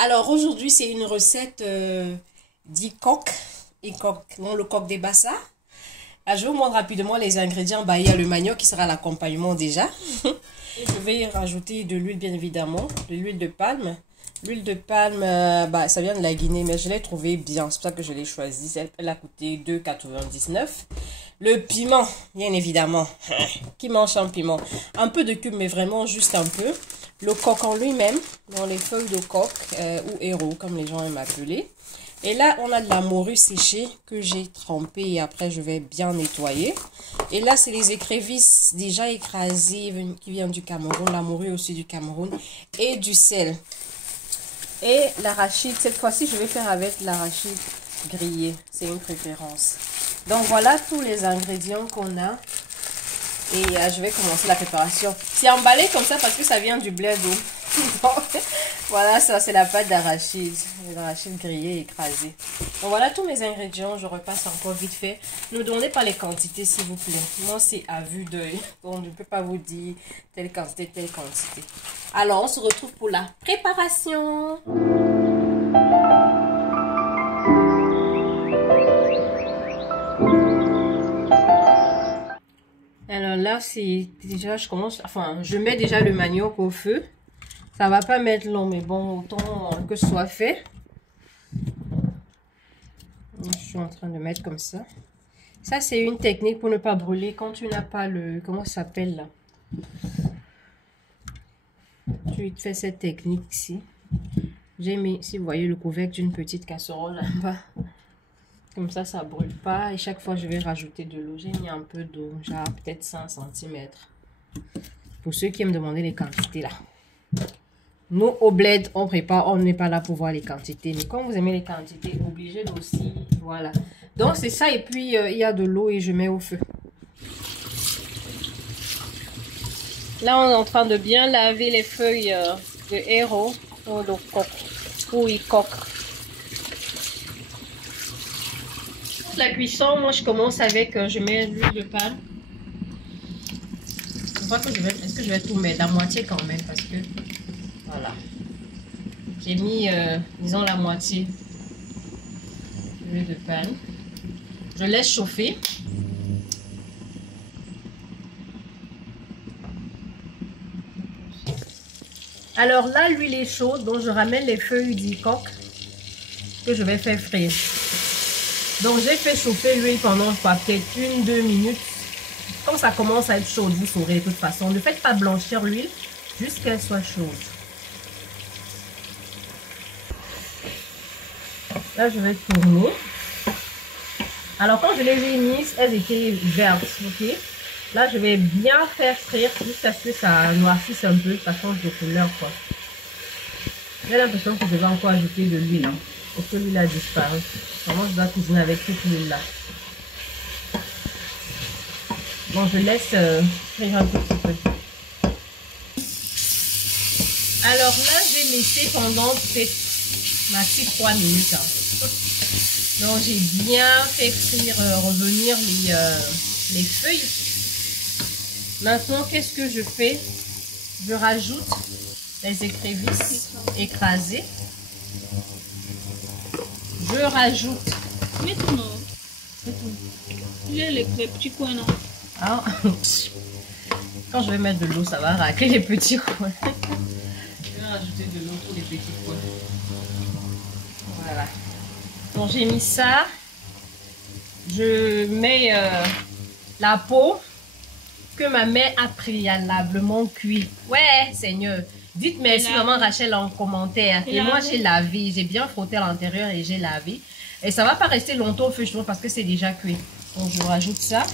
Alors aujourd'hui, c'est une recette d'e-coq, non le coq des Bassa. Je vous montre rapidement les ingrédients. Bah, il y a le manioc qui sera l'accompagnement déjà. Et je vais y rajouter de l'huile bien évidemment, de l'huile de palme. L'huile de palme, bah, ça vient de la Guinée, mais je l'ai trouvée bien, c'est pour ça que je l'ai choisie. Elle a coûté 2,99 €. Le piment, bien évidemment. Qui mange un piment? Un peu de cube, mais vraiment juste un peu. Le coq en lui-même, dans les feuilles de coq ou héros, comme les gens aiment appeler. Et là, on a de la morue séchée que j'ai trempée et après, je vais bien nettoyer. Et là, c'est les écrevisses déjà écrasées qui viennent du Cameroun. La morue aussi du Cameroun. Et du sel. Et l'arachide, cette fois-ci, je vais faire avec l'arachide grillé. C'est une préférence. Donc, voilà tous les ingrédients qu'on a. Et je vais commencer la préparation. C'est emballé comme ça parce que ça vient du blé d'eau. Voilà, ça c'est la pâte d'arachide. L'arachide grillé écrasé. Donc voilà tous mes ingrédients. Je repasse encore vite fait. Ne me donnez pas les quantités s'il vous plaît. Moi c'est à vue d'œil. Donc je ne peux pas vous dire telle quantité, telle quantité. Alors on se retrouve pour la préparation. Alors là, c'est déjà, je mets déjà le manioc au feu. Ça va pas mettre long, mais bon, autant que ce soit fait. Je suis en train de mettre comme ça. Ça, c'est une technique pour ne pas brûler quand tu n'as pas le... Comment ça s'appelle là? Tu fais cette technique ici. J'ai mis, si vous voyez, le couvercle d'une petite casserole là-bas. Comme ça ne brûle pas. Et chaque fois, je vais rajouter de l'eau. J'ai mis un peu d'eau, genre peut-être 5 cm. Pour ceux qui me demander les quantités là. Nous, au bled, on prépare, on n'est pas là pour voir les quantités. Mais quand vous aimez les quantités, obligé aussi. Voilà. Donc, c'est ça. Et puis, il y a de l'eau et je mets au feu. Là, on est en train de bien laver les feuilles de héros ou de coq. Ou e-coq. La cuisson, moi je commence avec, je mets l'huile de palme. Je crois que est-ce que je vais tout mettre, la moitié quand même, parce que, voilà. J'ai mis, disons la moitié d'huile de palme. Je laisse chauffer. Alors là, l'huile est chaude, donc je ramène les feuilles d'e-coq que je vais faire frire. Donc, j'ai fait chauffer l'huile pendant, peut-être 1-2 minutes. Quand ça commence à être chaud, vous saurez de toute façon. Ne faites pas blanchir l'huile, juste qu'elle soit chaude. Là, je vais tourner. Alors, quand je les ai mises, elles étaient vertes, ok? Là, je vais bien faire frire jusqu'à ce que ça noircisse un peu, ça change de couleur, quoi. J'ai l'impression que je vais encore ajouter de l'huile, hein, parce que l'huile a disparu. Vraiment, je dois cuisiner avec toute l'huile là. Bon, je laisse frire un tout petit peu. Alors là, j'ai laissé pendant peut-être maxi 3 minutes. Hein. Donc, j'ai bien fait frire, revenir les feuilles. Maintenant, qu'est-ce que je fais? Je rajoute les écrevisses écrasées. Je rajoute. Maintenant, j'ai les petits coins là. Ah. Quand je vais mettre de l'eau, ça va racler les petits coins. Je vais rajouter de l'eau pour les petits coins. Voilà. Donc j'ai mis ça. Je mets la peau que ma mère a préalablement cuit. Ouais, Seigneur. Dites merci maman Rachel en commentaire. Et moi j'ai lavé, j'ai bien frotté à l'intérieur et j'ai lavé. Et ça va pas rester longtemps au feu, je trouve, parce que c'est déjà cuit. Donc je rajoute ça.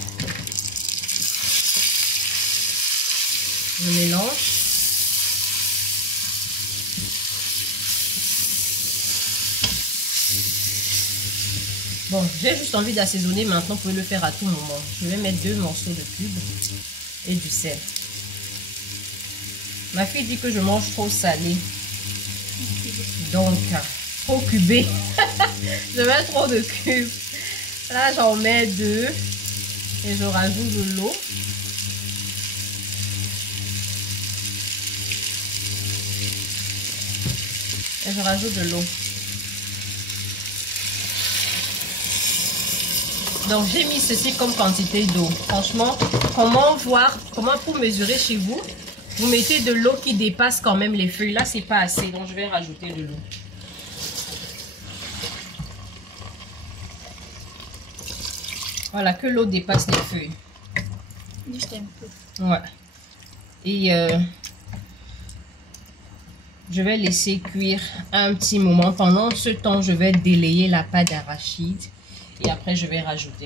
Je mélange. Bon, j'ai juste envie d'assaisonner maintenant, vous pouvez le faire à tout moment. Je vais mettre 2 morceaux de cubes et du sel. Ma fille dit que je mange trop salé. Donc, trop cubé. Je mets trop de cubes. Là, j'en mets 2 et je rajoute de l'eau. Et je rajoute de l'eau. Donc j'ai mis ceci comme quantité d'eau. Franchement, comment pour mesurer chez vous? Vous mettez de l'eau qui dépasse quand même les feuilles. Là, c'est pas assez, donc je vais rajouter de l'eau. Voilà, que l'eau dépasse les feuilles. Juste un peu. Ouais. Et je vais laisser cuire un petit moment. Pendant ce temps, je vais délayer la pâte d'arachide. Et après, je vais rajouter.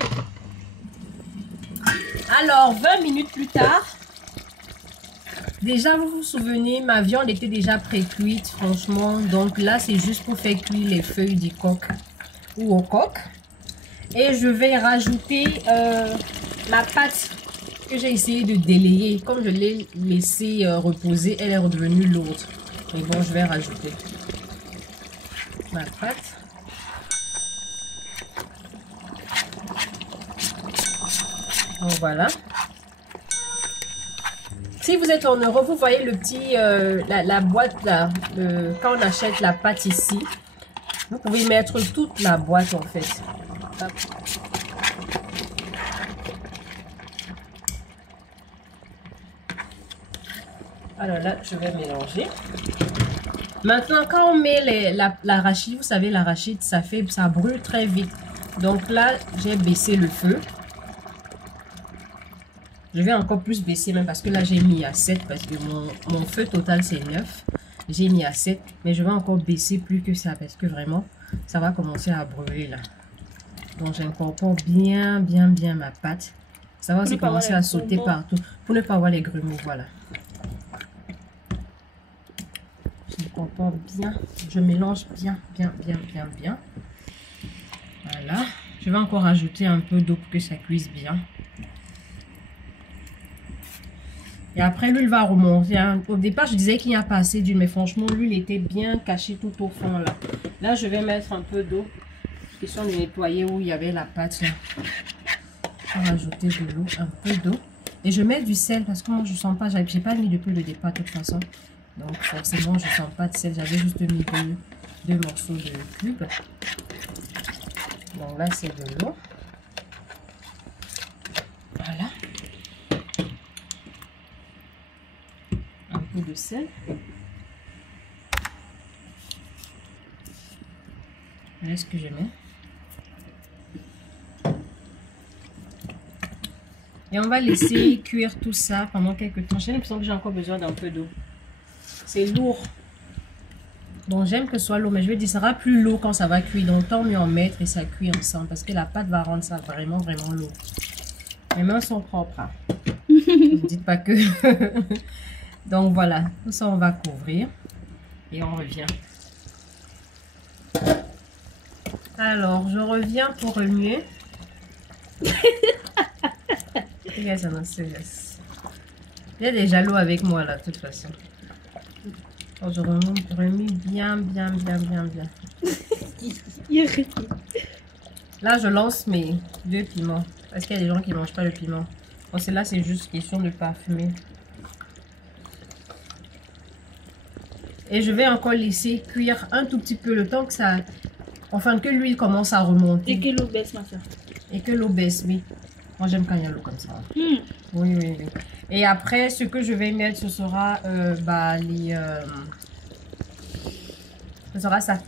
Alors, 20 minutes plus tard, déjà, vous vous souvenez, ma viande était déjà pré-cuite, franchement. Donc là, c'est juste pour faire cuire les feuilles du coq ou au coq. Et je vais rajouter la pâte que j'ai essayé de délayer. Comme je l'ai laissée reposer, elle est redevenue lourde. Mais bon, je vais rajouter ma pâte. Donc voilà. Si vous êtes en Europe, vous voyez le petit, la boîte là, quand on achète la pâte ici, vous pouvez mettre toute la boîte en fait. Hop. Alors là, je vais mélanger. Maintenant, quand on met l'arachide, vous savez, l'arachide, ça brûle très vite. Donc là, j'ai baissé le feu. Je vais encore plus baisser même parce que là, j'ai mis à 7 parce que mon feu total, c'est 9. J'ai mis à 7, mais je vais encore baisser plus que ça parce que vraiment, ça va commencer à brûler là. Donc, j'incorpore bien ma pâte. Ça va aussi commencer à sauter partout pour ne pas avoir les grumeaux, voilà. J'incorpore bien, je mélange bien. Voilà. Je vais encore ajouter un peu d'eau pour que ça cuise bien. Et après, l'huile va remonter. Hein. Au départ, je disais qu'il n'y a pas assez d'huile, mais franchement, l'huile était bien cachée tout au fond là. Là, je vais mettre un peu d'eau. Question de nettoyer où il y avait la pâte là. Je vais rajouter de l'eau, un peu d'eau. Et je mets du sel parce que moi, je ne sens pas, j'ai pas mis depuis le départ de toute façon. Donc, forcément, je ne sens pas de sel. J'avais juste mis deux morceaux de cubes. Donc là, c'est de l'eau. Voilà. Un peu de sel. Voilà ce que je mets. Et on va laisser cuire tout ça pendant quelques temps. J'ai l'impression que j'ai encore besoin d'un peu d'eau. C'est lourd. Donc j'aime que ce soit lourd, mais je vais dire ça sera plus lourd quand ça va cuire. Donc tant mieux en mettre et ça cuit ensemble parce que la pâte va rendre ça vraiment lourd. Mes mains sont propres. Hein. Ne dites pas que. Donc voilà, tout ça on va couvrir et on revient. Alors je reviens pour remuer. Il y a des jaloux avec moi là de toute façon. Donc, je remue bien. Là je lance mes 2 piments parce qu'il y a des gens qui ne mangent pas le piment. Bon, là c'est juste question de parfumer. Et je vais encore laisser cuire un tout petit peu le temps que ça... Enfin que l'huile commence à remonter. Et que l'eau baisse ma soeur. Et que l'eau baisse, oui. Moi j'aime quand il y a l'eau comme ça. Oui. Et après ce que je vais mettre ce sera ce sera ça.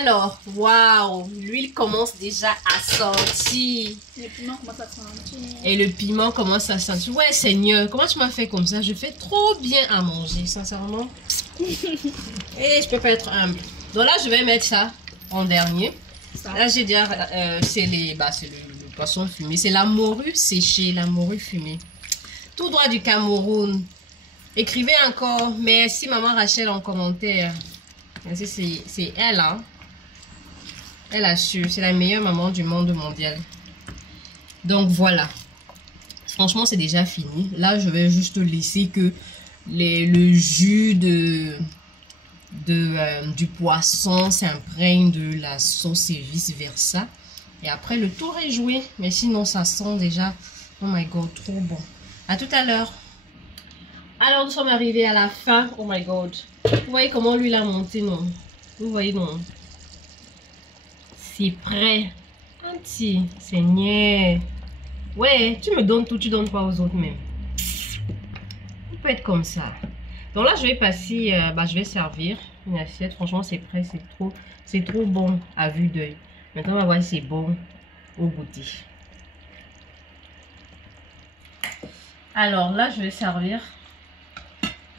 Alors, waouh, l'huile commence déjà à sortir. Le piment commence à sentir. Et le piment commence à sentir. Ouais, Seigneur, comment tu m'as fait comme ça? Je fais trop bien à manger, sincèrement. Et je peux pas être humble. Donc là, je vais mettre ça en dernier. Ça. Là, j'ai déjà, c'est le poisson fumé. C'est la morue séchée, la morue fumée. Tout droit du Cameroun. Écrivez encore, merci maman Rachel en commentaire. C'est elle, hein. Elle assure, c'est la meilleure maman du monde mondial. Donc voilà. Franchement, c'est déjà fini. Là, je vais juste laisser que le jus du poisson s'imprègne de la sauce et vice versa. Et après, le tour est joué. Mais sinon, ça sent déjà, oh my god, trop bon. À tout à l'heure. Alors, nous sommes arrivés à la fin. Oh my god. Vous voyez comment lui l'a monté, non? Vous voyez, non? C'est prêt. Anti, Seigneur. Ouais, tu me donnes tout, tu donnes pas aux autres même. On peut être comme ça. Donc là, je vais passer, je vais servir une assiette. Franchement, c'est prêt, c'est trop bon à vue d'œil. Maintenant, on va voir si c'est bon au goûter. Alors là, je vais servir.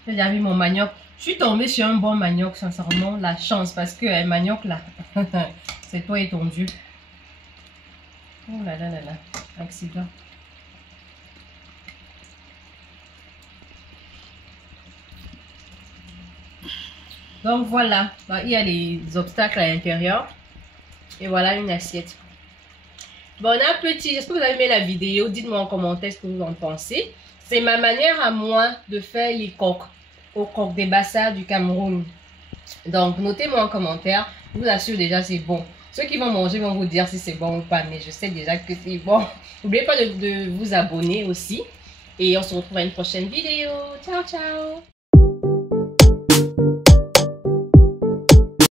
J'ai déjà vu mon manioc. Je suis tombée sur un bon manioc, sincèrement. La chance, parce que un manioc là, c'est toi et ton Dieu. Oh là là là là, accident. Donc voilà, il y a les obstacles à l'intérieur. Et voilà une assiette. Bon appétit, j'espère que vous avez aimé la vidéo. Dites-moi en commentaire ce que vous en pensez. C'est ma manière à moi de faire les coques au coq des Bassa du Cameroun. Donc notez-moi en commentaire. Je vous assure déjà c'est bon. Ceux qui vont manger vont vous dire si c'est bon ou pas. Mais je sais déjà que c'est bon. N'oubliez pas de vous abonner aussi. Et on se retrouve à une prochaine vidéo. Ciao ciao.